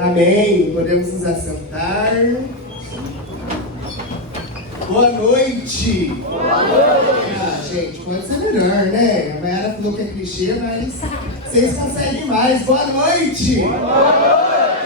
Amém. Podemos nos assentar. Boa noite. Boa noite. Gente, pode ser melhor, né? A Mayara falou que é clichê, mas vocês conseguem mais. Boa noite. Boa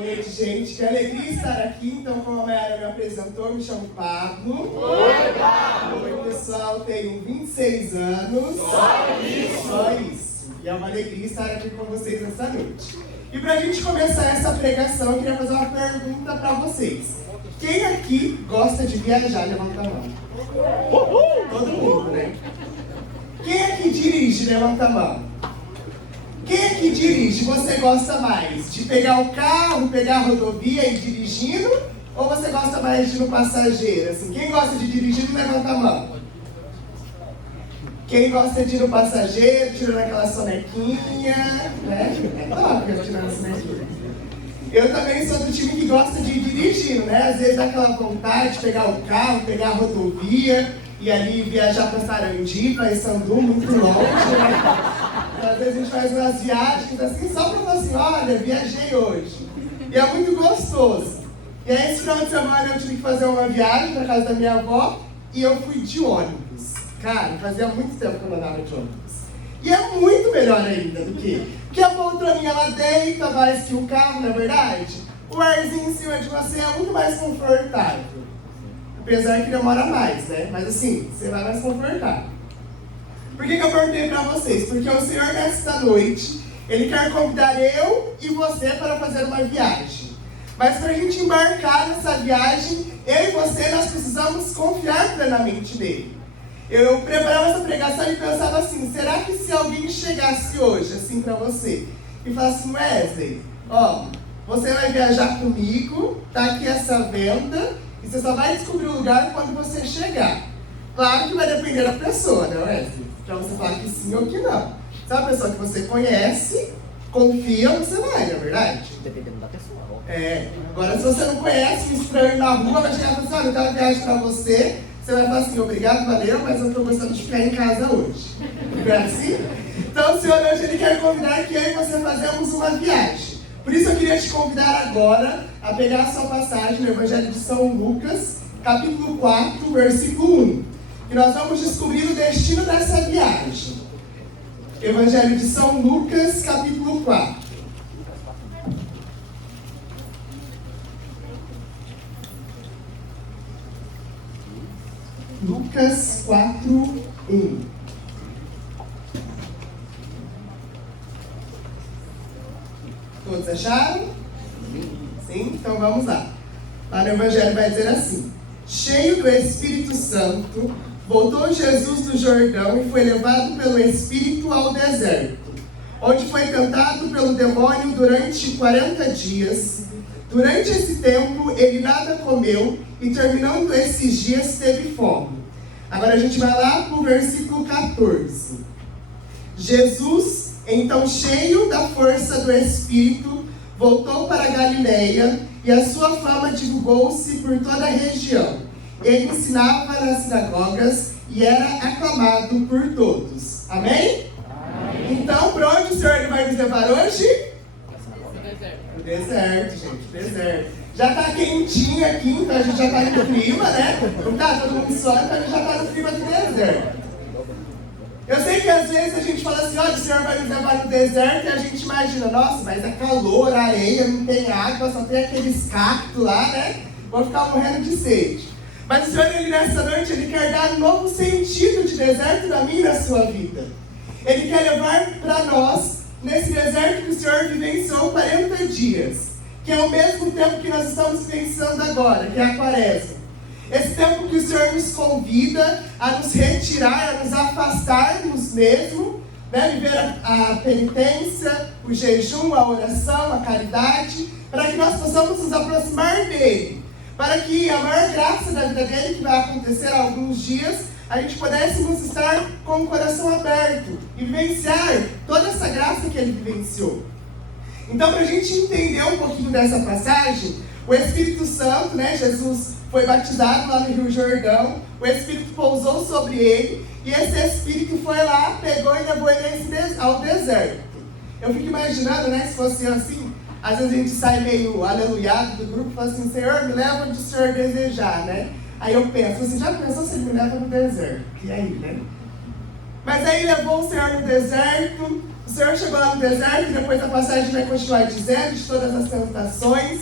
noite, gente. Que alegria estar aqui. Então, como a Mayara me apresentou, me chamo Pablo. Oi, Pablo. Oi, pessoal. Tenho 26 anos. Só isso. E é uma alegria estar aqui com vocês essa noite. E para a gente começar essa pregação, eu queria fazer uma pergunta para vocês. Quem aqui gosta de viajar? Levanta a mão. Todo mundo, né? Quem aqui dirige? Levanta a mão. Quem aqui dirige? Você gosta mais de pegar o carro, pegar a rodovia e ir dirigindo? Ou você gosta mais de ir no passageiro? Assim, quem gosta de dirigir, levanta a mão. Quem gosta de ir no passageiro, tirando aquela sonequinha, né? É top eu tirando a sonequinha. Eu também sou do time que gosta de ir dirigindo, né? Às vezes dá aquela vontade de pegar o carro, pegar a rodovia e ali viajar para Sarandi, para Sandu, muito longe, né? Então, às vezes a gente faz umas viagens assim, só para falar assim, olha, viajei hoje. E é muito gostoso. E aí, esse final de semana eu tive que fazer uma viagem para casa da minha avó e eu fui de ônibus. Cara, fazia muito tempo que eu andava de ônibus. E é muito melhor ainda do que... Porque a poltroninha ela deita mais que o carro, na verdade. O arzinho em cima de você é muito mais confortável. Apesar que demora mais, né? Mas assim, você vai mais confortável. Por que eu perguntei pra vocês? Porque o Senhor nesta noite, Ele quer convidar eu e você para fazer uma viagem. Mas para a gente embarcar nessa viagem, eu e você, nós precisamos confiar plenamente nele. Eu preparava essa pregação e pensava assim, será que se alguém chegasse hoje, assim, pra você, e falasse, Wesley, ó, você vai viajar comigo, tá aqui essa venda, e você só vai descobrir o lugar quando você chegar. Claro que vai depender da pessoa, né, Wesley? Pra você falar que sim ou que não. Se é uma pessoa que você conhece, confia, você vai, não é verdade? Dependendo da pessoa. É, agora se você não conhece um estranho na rua, vai chegar e falar assim, olha, eu tenho uma viagem pra você, você vai falar assim, obrigado, valeu, mas eu estou gostando de ficar em casa hoje. Não é assim? Então o Senhor hoje Ele quer convidar que eu e você fazemos uma viagem. Por isso eu queria te convidar agora a pegar a sua passagem no Evangelho de São Lucas, capítulo 4, versículo 1. Que nós vamos descobrir o destino dessa viagem. Evangelho de São Lucas, capítulo 4. Lucas 4, 1. Todos acharam? Sim? Então vamos lá. Lá no Evangelho vai dizer assim: cheio do Espírito Santo, voltou Jesus do Jordão e foi levado pelo Espírito ao deserto, onde foi tentado pelo demônio durante 40 dias. Durante esse tempo, ele nada comeu e, terminando esses dias, teve fome. Agora a gente vai lá para o versículo 14. Jesus, então cheio da força do Espírito, voltou para a Galileia e a sua fama divulgou-se por toda a região. Ele ensinava nas sinagogas e era aclamado por todos. Amém? Amém. Então, para onde o Senhor vai nos levar hoje? O deserto, gente, o deserto. Já tá quentinho aqui, então a gente já tá no clima, né? Não tá todo mundo suando, então a gente já tá no clima do deserto. Eu sei que às vezes a gente fala assim, olha, o Senhor vai nos levar no deserto e a gente imagina, nossa, mas é calor, areia, não tem água, só tem aqueles cactos lá, né? Vou ficar morrendo de sede. Mas o Senhor, Ele nessa noite, Ele quer dar um novo sentido de deserto na minha e na sua vida. Ele quer levar para nós, nesse deserto que o Senhor vivenciou 40 dias, que é o mesmo tempo que nós estamos vivenciando agora, que é a Quaresma. Esse tempo que o Senhor nos convida a nos retirar, a nos afastarmos mesmo, né? Viver a penitência, o jejum, a oração, a caridade, para que nós possamos nos aproximar dEle, para que a maior graça da vida dEle, que vai acontecer há alguns dias, a gente pudéssemos estar com o coração aberto e vivenciar toda essa graça que Ele vivenciou. Então, para a gente entender um pouquinho dessa passagem, o Espírito Santo, né, Jesus foi batizado lá no Rio Jordão, o Espírito pousou sobre ele, e esse Espírito foi lá, pegou e levou ele ao deserto. Eu fico imaginando, né, se fosse assim, Às vezes a gente sai meio aleluiado do grupo e fala assim, Senhor, me leva onde o Senhor desejar, né? Aí eu penso, você já pensou se ele me leva no deserto? E aí, né? Mas aí levou o Senhor no deserto, o Senhor chegou lá no deserto, e depois a passagem vai continuar dizendo de todas as tentações.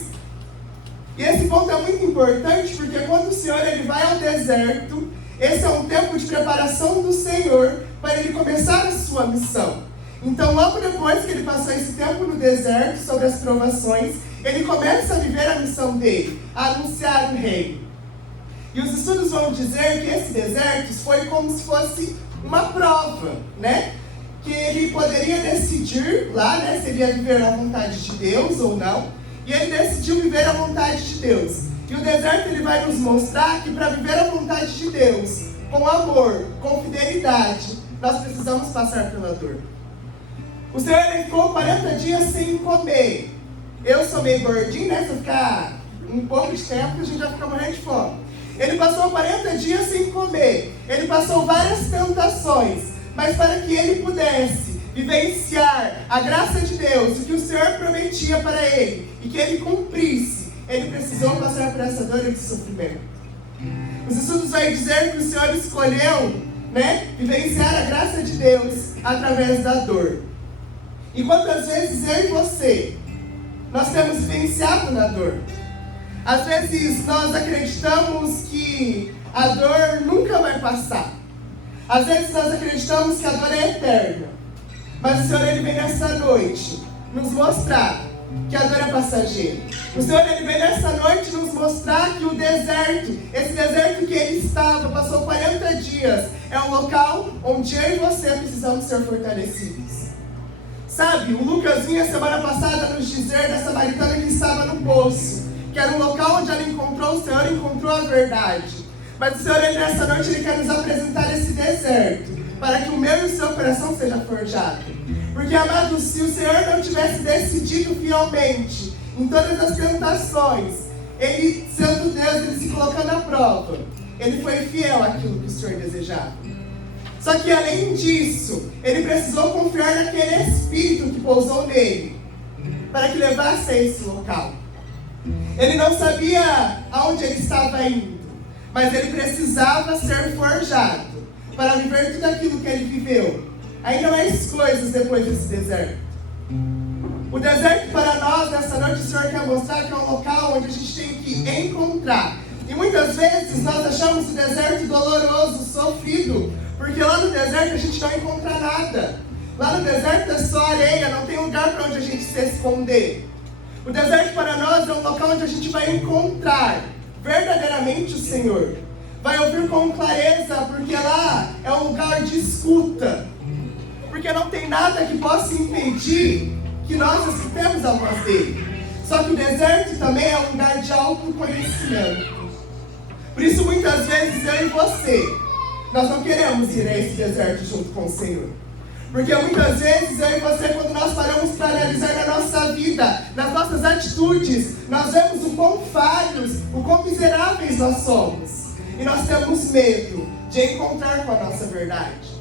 E esse ponto é muito importante, porque quando o Senhor ele vai ao deserto, esse é um tempo de preparação do Senhor para ele começar a sua missão. Então, logo depois que ele passou esse tempo no deserto, sobre as provações, ele começa a viver a missão dele, a anunciar o reino. E os estudos vão dizer que esse deserto foi como se fosse uma prova, né? Que ele poderia decidir lá, né, se ele ia viver a vontade de Deus ou não. E ele decidiu viver a vontade de Deus. E o deserto ele vai nos mostrar que para viver a vontade de Deus, com amor, com fidelidade, nós precisamos passar pela dor. O Senhor ele ficou 40 dias sem comer. Eu sou meio gordinho, né? Se eu ficar um pouco de tempo, a gente já fica morrendo de fome. Ele passou 40 dias sem comer. Ele passou várias tentações. Mas para que ele pudesse vivenciar a graça de Deus, o que o Senhor prometia para ele, e que ele cumprisse, ele precisou passar por essa dor e esse sofrimento. Os estudos vão dizer que o Senhor escolheu, né, vivenciar a graça de Deus através da dor. E quantas vezes eu e você, nós temos vivenciado na dor? Às vezes nós acreditamos que a dor nunca vai passar. Às vezes nós acreditamos que a dor é eterna. Mas o Senhor ele vem nessa noite nos mostrar que a dor é passageira. O Senhor ele vem nessa noite nos mostrar que o deserto, esse deserto que ele estava, passou 40 dias, é um local onde eu e você precisamos ser fortalecidos. Sabe, o Lucas vinha semana passada nos dizer da samaritana que estava no poço, que era um local onde ela encontrou o Senhor, encontrou a verdade. Mas o Senhor, ele, nessa noite, ele quer nos apresentar esse deserto, para que o meu e o seu coração seja forjado. Porque, amados, se o Senhor não tivesse decidido fielmente em todas as tentações, ele, sendo Deus, ele se colocando à prova, ele foi fiel àquilo que o Senhor desejava. Só que, além disso, ele precisou confiar naquele Espírito que pousou nele, para que levasse a esse local. Ele não sabia aonde ele estava indo, mas ele precisava ser forjado para viver tudo aquilo que ele viveu. Ainda mais coisas depois desse deserto. O deserto para nós, nessa noite, o Senhor quer mostrar que é um local onde a gente tem que encontrar. E muitas vezes nós achamos o deserto doloroso, sofrido, porque lá no deserto a gente não encontra nada. Lá no deserto é só areia, não tem lugar para onde a gente se esconder. O deserto para nós é um local onde a gente vai encontrar verdadeiramente o Senhor. Vai ouvir com clareza, porque lá é um lugar de escuta. Porque não tem nada que possa impedir que nós escutemos a voz dele. Só que o deserto também é um lugar de autoconhecimento. Por isso, muitas vezes, eu e você, nós não queremos ir a esse deserto junto com o Senhor. Porque muitas vezes, eu e você, quando nós paramos para analisar na nossa vida, nas nossas atitudes, nós vemos o quão falhos, o quão miseráveis nós somos. E nós temos medo de encontrar com a nossa verdade.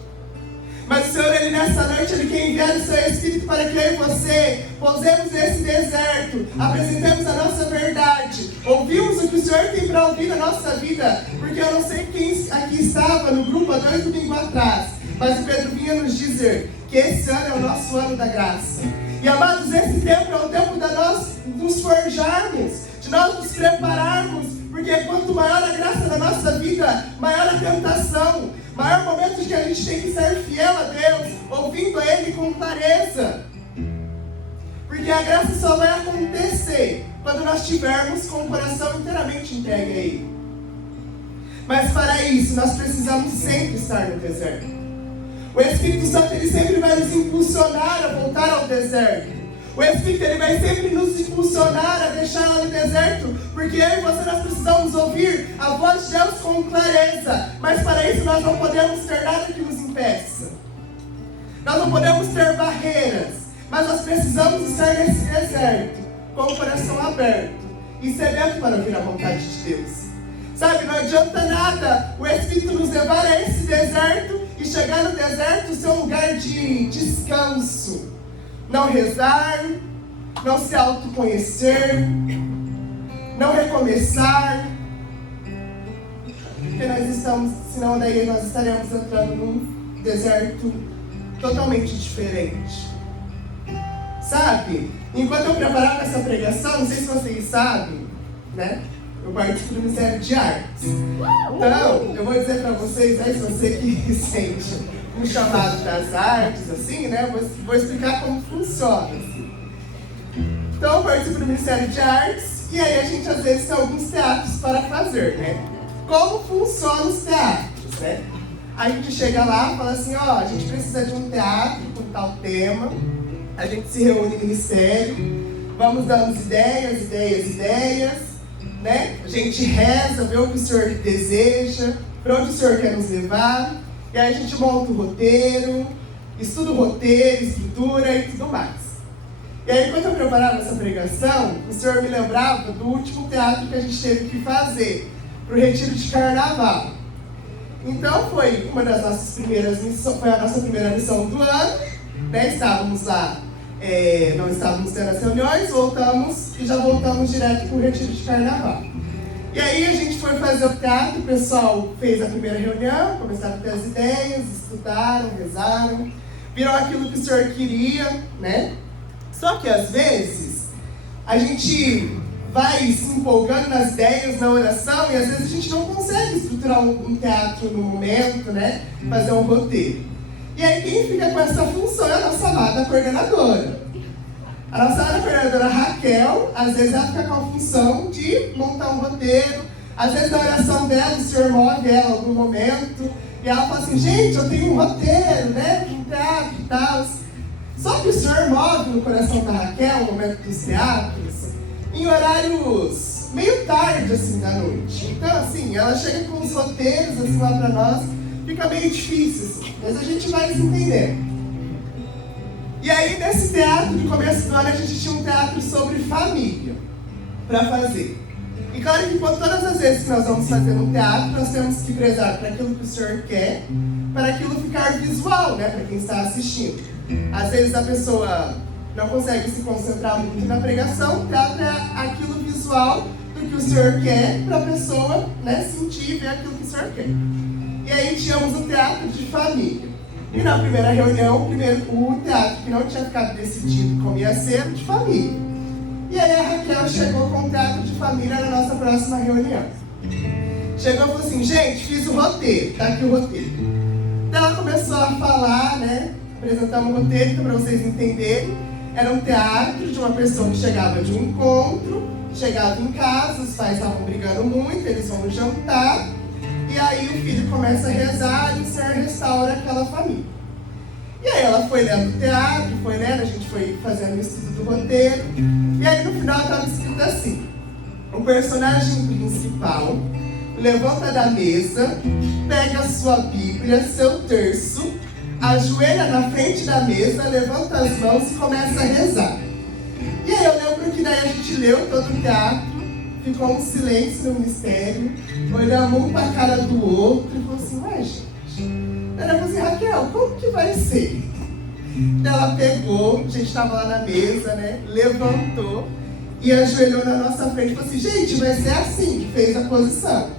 Mas o Senhor, ele nessa noite, ele quer enviar o seu Espírito para que eu e você pousemos nesse deserto, apresentemos a nossa verdade, ouvimos o que o Senhor tem para ouvir na nossa vida, porque eu não sei quem aqui estava no grupo há 2 domingos atrás, mas o Pedro vinha nos dizer que esse ano é o nosso ano da graça. E amados, esse tempo é o tempo de nós nos forjarmos, de nós nos prepararmos, porque quanto maior a graça da nossa vida, maior a tentação, maior momento que a gente tem que ser fiel a Deus, ouvindo a Ele com clareza. Porque a graça só vai acontecer quando nós estivermos com o coração inteiramente entregue a Ele. Mas para isso, nós precisamos sempre estar no deserto. O Espírito Santo, ele sempre vai nos impulsionar a voltar ao deserto. O Espírito, ele vai sempre nos impulsionar a deixar lá no deserto, porque eu e você, nós precisamos ouvir a voz de Deus com clareza, mas para isso nós não podemos ter nada que nos impeça. Nós não podemos ter barreiras, mas nós precisamos estar nesse deserto, com o coração aberto e sedento para ouvir a vontade de Deus. Sabe, não adianta nada o Espírito nos levar a esse deserto e chegar no deserto ser um lugar de descanso. Não rezar, não se autoconhecer, não recomeçar, porque nós estamos, senão daí nós estaremos entrando num deserto totalmente diferente. Sabe? Enquanto eu preparava essa pregação, não sei se vocês sabem, né? Eu participo do Ministério de Artes. Então, eu vou dizer para vocês, aí, se você que sente um chamado das artes, assim, né? Vou explicar como funciona. Assim. Então, eu participo do Ministério de Artes e aí a gente às vezes tem alguns teatros para fazer, né? Como funcionam os teatros, né? A gente chega lá e fala assim, ó, a gente precisa de um teatro com tal tema, a gente se reúne no ministério, vamos dando ideias, né? A gente reza, vê o que o Senhor deseja, para onde o Senhor quer nos levar, e aí a gente monta o roteiro, estuda o roteiro, estrutura e tudo mais. E aí, enquanto eu preparava essa pregação, o Senhor me lembrava do último teatro que a gente teve que fazer, para o retiro de carnaval. Então foi uma das nossas primeiras missões, foi a nossa primeira missão do ano, né? Estávamos lá, não estávamos tendo as reuniões, voltamos e já voltamos direto para o retiro de carnaval. E aí a gente foi fazer o teatro, o pessoal fez a primeira reunião, começaram a ter as ideias, estudaram, rezaram, viram aquilo que o Senhor queria, né? Só que às vezes a gente vai se empolgando nas ideias, na oração, e às vezes a gente não consegue estruturar um teatro no momento, né? Fazer um roteiro. E aí quem fica com essa função é a nossa amada coordenadora. A nossa amada coordenadora Raquel, às vezes ela fica com a função de montar um roteiro, às vezes na oração dela, o Senhor move ela em algum momento, e ela fala assim, gente, eu tenho um roteiro, né? Um teatro e tal. Só que o Senhor move no coração da Raquel, no momento dos teatros, em horários meio tarde, assim, da noite. Então, assim, ela chega com os roteiros, assim, lá pra nós, fica meio difícil, assim, mas a gente vai se entendendo. E aí, nesse teatro, no começo do ano, a gente tinha um teatro sobre família pra fazer. E claro que todas as vezes que nós vamos fazer um teatro, nós temos que prezar para aquilo que o Senhor quer, para aquilo ficar visual, né, para quem está assistindo. Às vezes a pessoa não consegue se concentrar muito na pregação, o teatro é aquilo visual do que o Senhor quer para a pessoa, né, sentir e ver aquilo que o Senhor quer. E aí tínhamos o teatro de família. E na primeira reunião, o teatro que não tinha ficado decidido como ia ser, de família. E aí a Raquel chegou com o teatro de família na nossa próxima reunião. Chegou e falou assim, gente, fiz o roteiro, tá aqui o roteiro. Então ela começou a falar, né, apresentamos o roteiro, então para vocês entenderem, era um teatro de uma pessoa que chegava de um encontro, chegava em casa, os pais estavam brigando muito, eles vão jantar, e aí o filho começa a rezar e o Senhor restaura aquela família. E aí ela foi lendo o teatro, foi lendo, a gente foi fazendo o estudo do roteiro, e aí no final estava escrito assim, o personagem principal levanta da mesa, pega a sua Bíblia, seu terço, ajoelha na frente da mesa, levanta as mãos e começa a rezar. E aí eu lembro que daí a gente leu todo o teatro, ficou um silêncio no ministério, olhamos um para a cara do outro e falou assim, ué gente, ela falou assim, Raquel, como que vai ser? Ela pegou, a gente estava lá na mesa, né, levantou e ajoelhou na nossa frente e falou assim, gente, vai ser assim, fez a posição.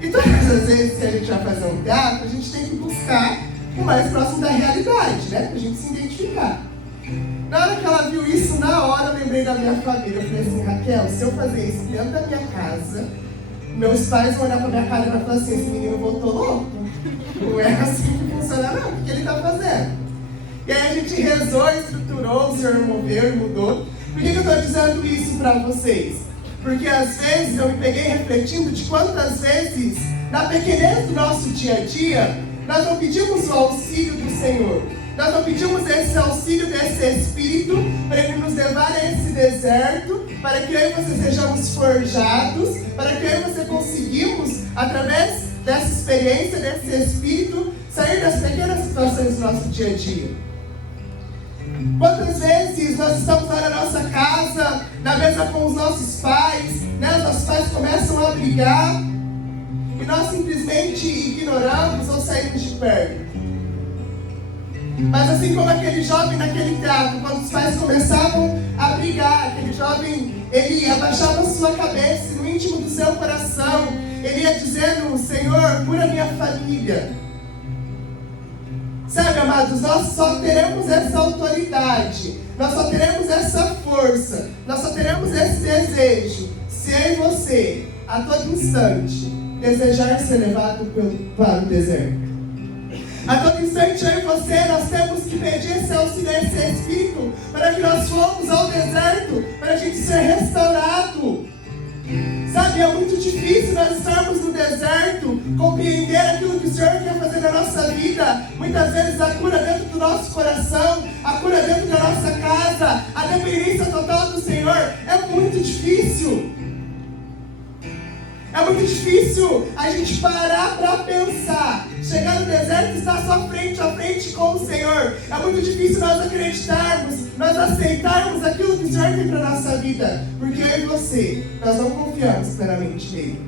E todas as vezes que a gente vai fazer um teatro, a gente tem que buscar o mais próximo da realidade, né? Pra gente se identificar. Na hora que ela viu isso, na hora eu lembrei da minha família. Eu falei assim, Raquel, se eu fazer isso dentro da minha casa, meus pais vão olhar pra minha cara e vão falar assim, esse menino voltou louco. Não é assim que funciona não, o que ele tá fazendo? E aí a gente rezou, estruturou, o Senhor moveu e mudou. Por que eu tô dizendo isso pra vocês? Porque às vezes eu me peguei refletindo de quantas vezes, na pequenez do nosso dia a dia, nós não pedimos o auxílio do Senhor. Nós não pedimos esse auxílio desse Espírito para Ele nos levar a esse deserto, para que eu e você sejamos forjados, para que eu e você conseguimos, através dessa experiência, desse Espírito, sair das pequenas situações do nosso dia a dia. Quantas vezes nós estamos lá na nossa casa, na mesa com os nossos pais, né? Os nossos pais começam a brigar e nós simplesmente ignoramos ou saímos de perto. Mas assim como aquele jovem naquele teatro, quando os pais começavam a brigar, aquele jovem, ele abaixava sua cabeça e no íntimo do seu coração, ele ia dizendo: Senhor, cura minha família. Sabe, amados, nós só teremos essa autoridade, nós só teremos essa força, nós só teremos esse desejo, se eu e você, a todo instante, desejar ser levado para o deserto. A todo instante, eu e você, nós temos que pedir esse auxílio, esse Espírito, para que nós fomos ao deserto, para a gente ser restaurado. Sabe, é muito difícil nós estarmos no deserto, compreender aquilo que o Senhor quer fazer na nossa vida. Muitas vezes a cura dentro do nosso coração, a cura dentro da nossa casa, a dependência total do Senhor, é muito difícil. É muito difícil a gente parar para pensar, chegar no deserto e estar só frente a frente com o Senhor. É muito difícil nós acreditarmos, nós aceitarmos aquilo que o Senhor tem para a nossa vida. Porque eu e você, nós não confiamos plenamente nele.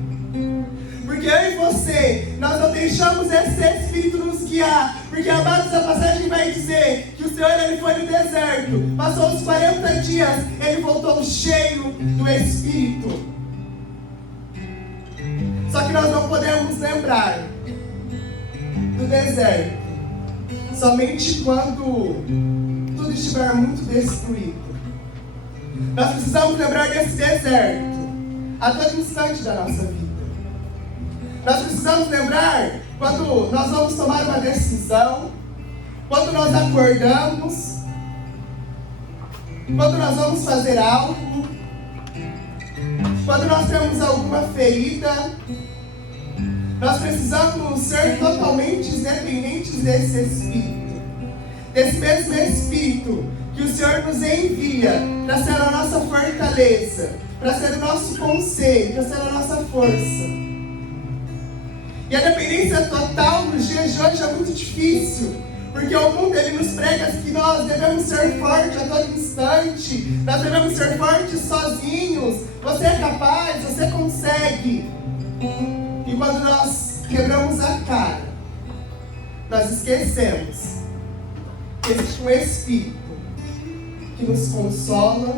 Porque eu e você, nós não deixamos esse Espírito nos guiar. Porque, amados, a passagem vai dizer que o Senhor, ele foi no deserto, passou os 40 dias, ele voltou cheio do Espírito. Só que nós não podemos lembrar do deserto somente quando tudo estiver muito destruído. Nós precisamos lembrar desse deserto a todo instante da nossa vida. Nós precisamos lembrar quando nós vamos tomar uma decisão, quando nós acordamos, quando nós vamos fazer algo, quando nós temos alguma ferida. Nós precisamos ser totalmente independentes desse Espírito. Desse mesmo Espírito que o Senhor nos envia para ser a nossa fortaleza, para ser o nosso conselho, para ser a nossa força. E a dependência total nos dias de hoje é muito difícil, porque o mundo ele nos prega que nós devemos ser fortes a todo instante, nós devemos ser fortes sozinhos. Você é capaz, você consegue. E quando nós quebramos a cara, nós esquecemos que existe um Espírito que nos consola,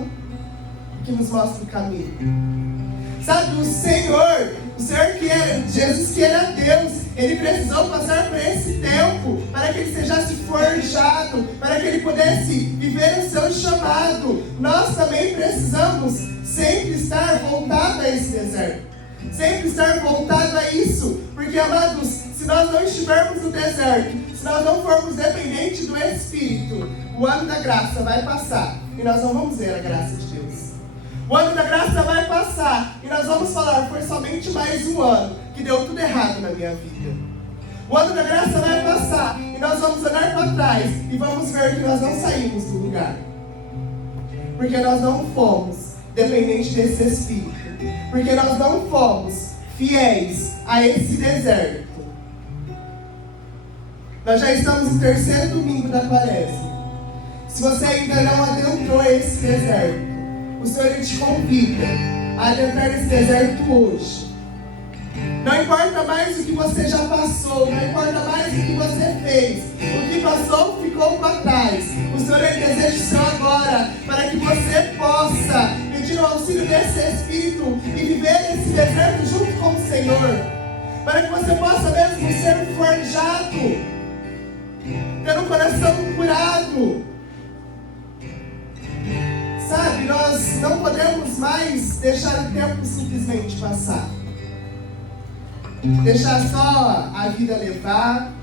que nos mostra o caminho. Sabe, o Senhor que era, Jesus que era Deus, ele precisou passar por esse tempo para que ele seja forjado, para que ele pudesse viver o seu chamado. Nós também precisamos sempre estar voltados a esse deserto. Sempre estar voltado a isso, porque, amados, se nós não estivermos no deserto, se nós não formos dependentes do Espírito, o ano da graça vai passar e nós não vamos ver a graça de Deus. O ano da graça vai passar e nós vamos falar: foi somente mais um ano que deu tudo errado na minha vida. O ano da graça vai passar e nós vamos olhar para trás e vamos ver que nós não saímos do lugar, porque nós não fomos dependentes desse Espírito. Porque nós não fomos fiéis a esse deserto. Nós já estamos no 3º domingo da quaresma. Se você ainda não adentrou esse deserto, o Senhor te convida a adentrar esse deserto hoje. Não importa mais o que você já passou, não importa mais o que você fez. O que passou ficou para trás. O Senhor deseja o seu agora, para que você possa pedir o auxílio desse Espírito e viver esse deserto junto com o Senhor. Para que você possa mesmo ser forjado, ter um coração curado. Sabe, nós não podemos mais deixar o tempo simplesmente passar. Deixar só a vida levar,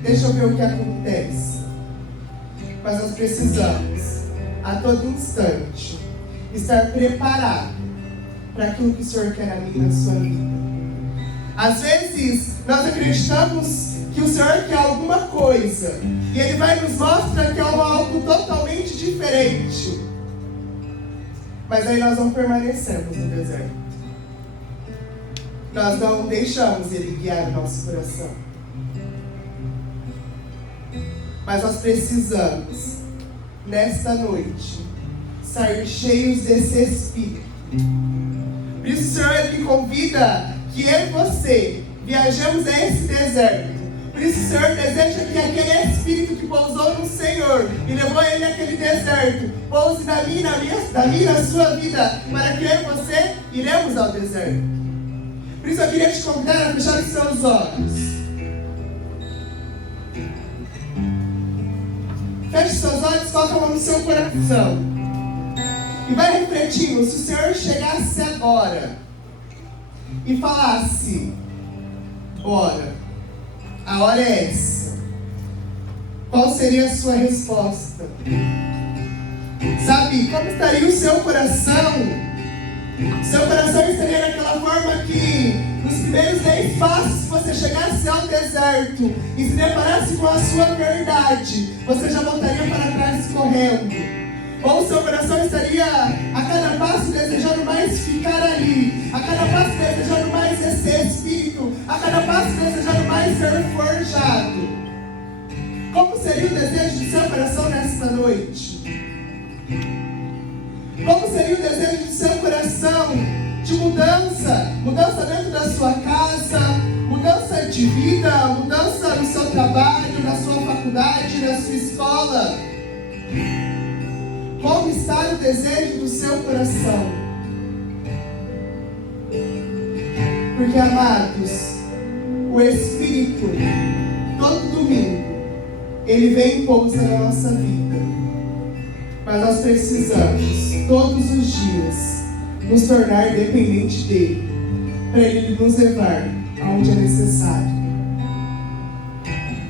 deixa eu ver o que acontece. Mas nós precisamos, a todo instante, estar preparado para aquilo que o Senhor quer a mim na sua vida. Às vezes, nós acreditamos que o Senhor quer alguma coisa, e Ele vai nos mostrar que é algo totalmente diferente. Mas aí nós não permanecemos no deserto. Nós não deixamos Ele guiar o nosso coração. Mas nós precisamos, nesta noite, sair cheios desse Espírito. Por isso o Senhor Ele convida que eu e você viajemos a esse deserto, Por isso o Senhor deseja que aquele Espírito que pousou no Senhor e levou ele àquele deserto, pouse na minha e na sua vida, para que eu e você iremos ao deserto. Por isso eu queria te convidar a fechar os seus olhos. Feche seus olhos, coloca a mão no seu coração. E vai refletindo, se o Senhor chegasse agora e falasse: bora, a hora é essa. Qual seria a sua resposta? Sabe, como estaria o seu coração? Seu coração estaria naquela forma que nos primeiros 10 passos, se você chegasse ao deserto e se deparasse com a sua verdade, você já voltaria para trás correndo. Ou seu coração estaria a cada passo desejando mais ficar ali, a cada passo desejando mais esse Espírito, a cada passo desejando mais ser forjado. Como seria o desejo do seu coração nesta noite? Como seria o desejo do seu coração de mudança? Mudança dentro da sua casa, mudança de vida, mudança no seu trabalho, na sua faculdade, na sua escola. Como está o desejo do seu coração? Porque, amados, o Espírito, todo domingo, ele vem e pousa na nossa vida. Mas nós precisamos, todos os dias, nos tornar dependentes dele, para ele nos levar aonde é necessário.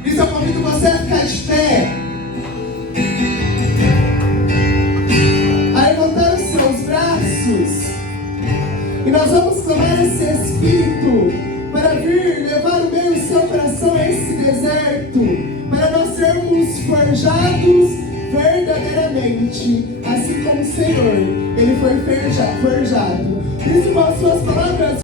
Por isso eu convido você a ficar de pé, a levantar os seus braços, e nós vamos clamar esse Espírito para vir levar o meio do seu coração a esse deserto, para nós sermos forjados verdadeiramente, assim como o Senhor, ele foi forjado. Por isso, com as suas palavras,